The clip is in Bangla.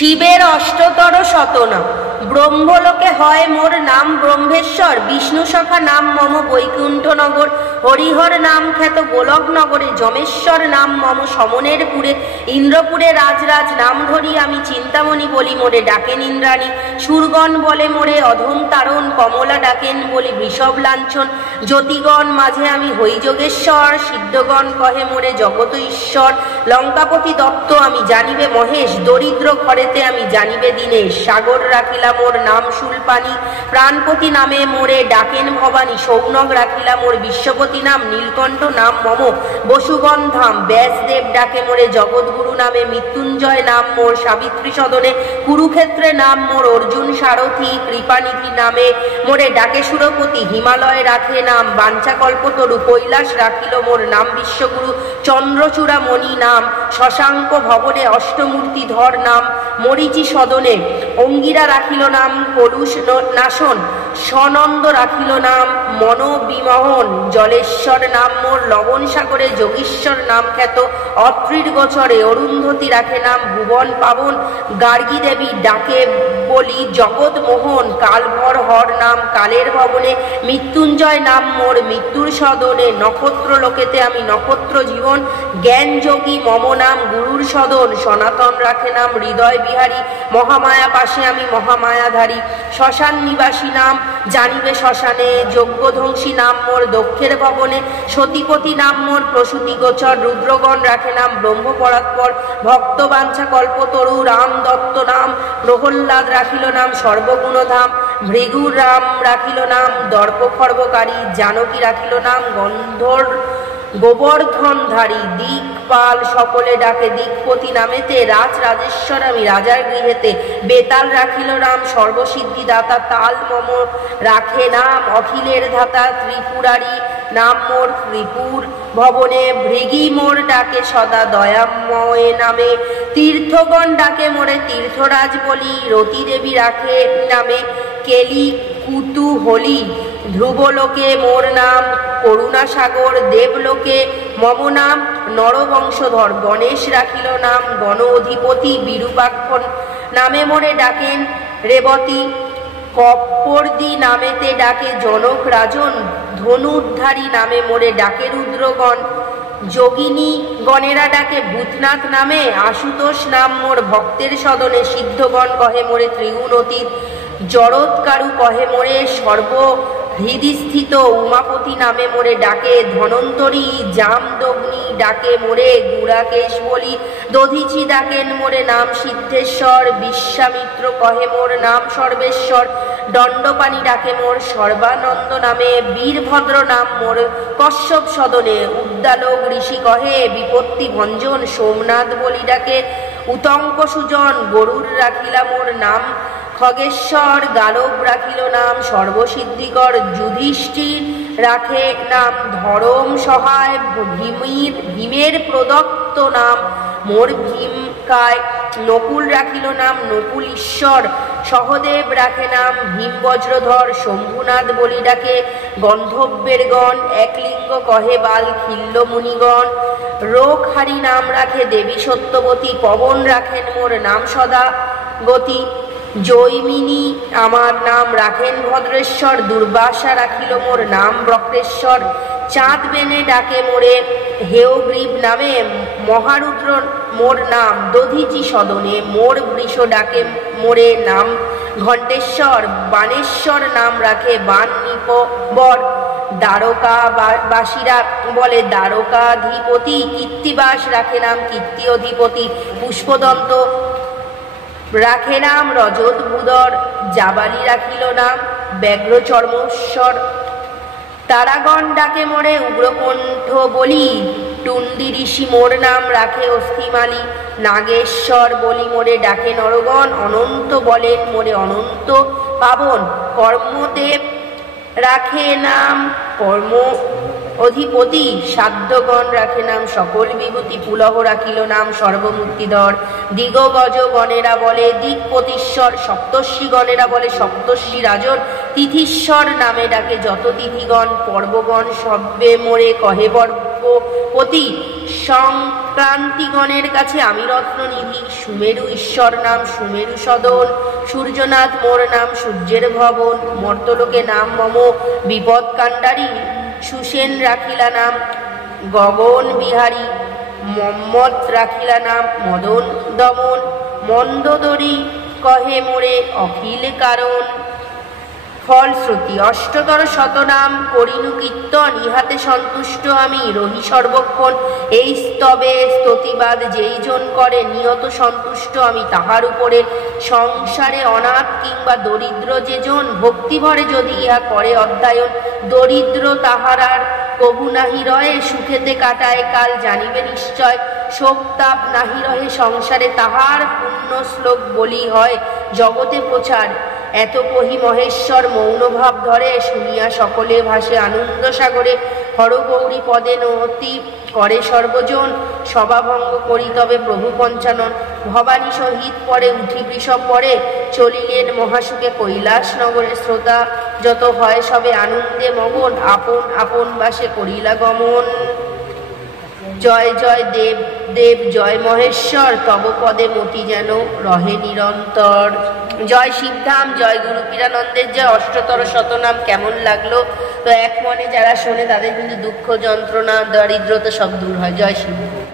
শিবের অষ্টতর শতনাম। ব্রহ্মলোকে হয় মোর নাম ব্রহ্মেশ্বর, বিষ্ণু সখা নাম মম বৈকুণ্ঠনগর, হরিহর নাম খ্যাত গোলকনগরে, যমেশ্বর নাম মম সমনের পুরে, ইন্দ্রপুরে রাজরাজ নাম ধরি আমি, চিন্তামণি বলি মোরে ডাকেন ইন্দ্রাণী, সুরগণ বলে মোরে অধম তারণ, কমলা ডাকেন বলি বৃষভ লাঞ্ছন, জ্যোতিগণ মাঝে আমি হই যোগেশ্বর, সিদ্ধগণ কহে মোরে জগত ঈশ্বর, লঙ্কাপতি দত্ত আমি জানিবে মহেশ, দরিদ্র ঘরেতে আমি জানিবে দীনেশ, সাগর রাখিলাম মোর নাম শূলপাণি, প্রাণপতি নামে মোরে ডাকেন ভবানী, সৌনক রাখিলাম মোর বিশ্বপতি নাম, নীলকণ্ঠ নাম মম বসুগণ ধাম, ব্যাসদেব ডাকে মোরে জগৎগুরু নামে, মৃত্যুঞ্জয় নাম মোর সাবিত্রী সদনে, কুরুক্ষেত্রে নাম মোর অর্জুন সারথি, কৃপানিধি নামে মোরে ডাকে সুরপতি, হিমালয় রাখে নাম বাঞ্ছাকল্পতরু, কৈলাস রাখিল মোর নাম বিশ্বগুরু, চন্দ্রচূড়া মণি নাম, শশাঙ্ক ভবনে অষ্টমূর্তি ধর নাম, মরিচি সদনে, অঙ্গিরা রাখিল নাম কলুষ নাশন, সনন্দ রাখিল নাম মনোবিমোহন, জলেশ্বর নাম মোর লবণ সাগরে, যোগীশ্বর নাম খ্যাত অত্রির গোচরে, অরুন্ধতী রাখে নাম ভুবন পাবন, গার্গী দেবী ডাকে বলি জগৎ মোহন, কালভর হর নাম কালের ভবনে, মৃত্যুঞ্জয় নাম মোর মৃত্যুর সদনে, নক্ষত্র লোকেতে আমি নক্ষত্র জীবন, জ্ঞান যোগী মম নাম গুরুর সদন, সনাতন রাখে নাম হৃদয় বিহারী, মহামায়া পাশে আমি মহামায়াধারী, শ্মশান নিবাসী নাম জানিবে শ্মশানে, যজ্ঞধ্বংসী নাম মোর দক্ষের ভবনে, সতীপতি নাম মোর প্রসূতি গোচর, রুদ্রগণ রাখে নাম ব্রহ্মপরাৎপর, ভক্তবাঞ্ছা কল্পতরু রাম দত্ত নাম, প্রহ্লাদ রাখিল নাম সর্বগুণধাম, ভৃগুর রাম রাখিল নাম দর্প খর্বকারী, জানকী রাখিল নাম গন্ধর গোবর্ধনধারী, দিকপাল সকলে ডাকে দিকপতি নামেতে, রাজ রাজেশ্বর আমি রাজার গৃহেতে, বেতাল রাখিল নাম সর্বসিদ্ধি দাতা, তাল মম রাখে নাম অখিলের ধাতা, ত্রিপুরারি নাম মোর ত্রিপুর ভবনে, ভৃগী মোর ডাকে সদা দয়াময় নামে, তীর্থগণ ডাকে মোরে তীর্থরাজ বলি, রতি দেবী রাখে নামে কেলি কুতুহলী, ধ্রুবলোকে মোর নাম করুণাসাগর, দেবলোকে মম নাম নরবংশধর, গণেশ রাখিল নাম গণ অধিপতি, বিরূপাক্ষণ নামে মোরে ডাকেন রেবতী, কপ্পর্দি নামেতে ডাকে জনক রাজন, ধনুর্ধারী নামে মোরে ডাকে রুদ্রগণ, যোগিনী গণেরা ডাকে ভূতনাথ নামে, আশুতোষ নাম মোর ভক্তের সদনে, সিদ্ধগণ কহে মোরে ত্রিগুণ অতীত, জড়ৎকারু কহে মোরে সর্ব হৃদিস্থিত, উমাপতি নামে মোরে ডাকে ধনন্তরী, জামদগ্নি ডাকে মোরে গুড়াকেশ বলি, দধিচি ডাকেন মোরে নাম সিদ্ধেশ্বর, বিশ্বামিত্র কহে মোর নাম সর্বেশ্বর, দণ্ডপাণি ডাকে মোর সর্বানন্দ নামে, বীরভদ্র নাম মোর কশ্যপ সদনে, উদ্দালক ঋষি কহে বিপত্তি ভঞ্জন, সোমনাথ বলি ডাকে উতঙ্ক সুজন, গরুর রাখিলা মোর নাম খগেশ্বর, গালব রাখিল নাম সর্বসিদ্ধিকর, যুধিষ্ঠির রাখে নাম ধরম সহায়, ভীমের প্রদত্ত নাম মোর ভীমকায়, নকুল রাখিল নাম নকুল ঈশ্বর, সহদেব রাখে নাম ভীম বজ্রধর, শম্ভুনাথ বলি ডাকে গন্ধর্বের গণ, একলিঙ্গ কহে বাল খিল্ল মুনিগণ, রোগহারি নাম রাখে দেবী সত্যবতী, পবন রাখেন মোর নাম সদা গতি, জৈমিনী আমার নাম রাখেন ভদ্রেশ্বর, দুর্বাসা রাখিল মোর নাম বক্রেশ্বর, চাঁদ বেনে ডাকে মোরে হেয়গ্রীব নামে, মহারুদ্র মোর নাম দধিচি সদনে, মোর বৃষ ডাকে মোরে নাম ঘণ্টেশ্বর, বানেশ্বর নাম রাখে বান নিপবর, দ্বারকা বাসীরা বলে দ্বারকাধিপতি, কীর্তিবাস রাখে নাম কীর্তি অধিপতি, পুষ্পদন্ত রাখে নাম রজত ভূধর, জাবালি রাখিল নাম ব্যাঘ্র চর্মস্বর, তারাগণ ডাকে মোরে উগ্রকণ্ঠ বলি, টুন্ডি ঋষি মোর নাম রাখে অস্থিমালি, নাগেশ্বর বলি মোরে ডাকে নরগণ, অনন্ত বলেন মোরে অনন্ত পাবন, কর্মদেব রাখে নাম কর্ম অধিপতি, সাধ্যগণ রাখে নাম সকল বিভূতি, পুলহ রাখিল নাম সর্বমুক্তিধর, দিগগজ গণেরা বলে দিকপতীশ্বর, সপ্তর্ষি গণেরা বলে সপ্তর্ষি রাজন, তিথিশ্বর নামে ডাকে যত তিথিগণ, পর্বগণ সব্বে মোরে কহে পর্বপতি, শঙ্খ ক্রান্তিগণের কাছে আমি রত্ননিধি। সুমেরু ঈশ্বর নাম সুমেরু সদন, সূর্যনাথ মোর নাম সূর্যের ভবন। মর্তলোকে নাম মম বিপদ কাণ্ডারী, সুসেন রাখিলা নাম গগন বিহারী। মম্মত রাখিলা নাম মদন দমন, মন্দোদরী কহে মোরে অখিল কারণ। ফলশ্রুতি অষ্টতর শতনাম করিনু কীর্তন, ইহাতে সন্তুষ্ট আমি রহি সর্বক্ষণ। এই স্তবে স্তুতিবাদ যেই জন করে, নিয়ত সন্তুষ্ট আমি তাহার উপরে। সংসারে অনাথ কিংবা দরিদ্র যে জন, ভক্তিভরে যদি ইহা করে অধ্যয়ন। দরিদ্র তাহার আর কবু নাহি রহে, সুখেতে কাটায় কাল জানিবে নিশ্চয়। শোক তাপ নাহি রহে সংসারে তাহার, পুণ্য শ্লোক বলি হয় জগতে প্রচার। এত কহি মহেশ্বর মৌন ভাব ধরে, শুনিয়া সকলে ভাসে আনন্দ সাগরে। হরগৌরী পদে নতি করে সর্বজন, সভাভঙ্গ করি তবে প্রভু পঞ্চানন। ভবানী সহিত পরে উঠি বৃষভ পরে, চলিলেন মহাসুখে কৈলাস নগরে। শ্রোতা যত হয় সবে আনন্দে মগন, আপন আপন বাসে করিলা গমন। জয় জয় দেব দেব জয় মহেশ্বর, তব পদে মতি যেন রহে নিরন্তর। জয় শিবধাম, জয় গুরু পীরানন্দের জয়। অষ্টতর শতনাম কেমন লাগলো? তো এক মনে যারা শোনে তাদের কিন্তু দুঃখ যন্ত্রণা দারিদ্রতা সব দূর হয়। জয় শিব।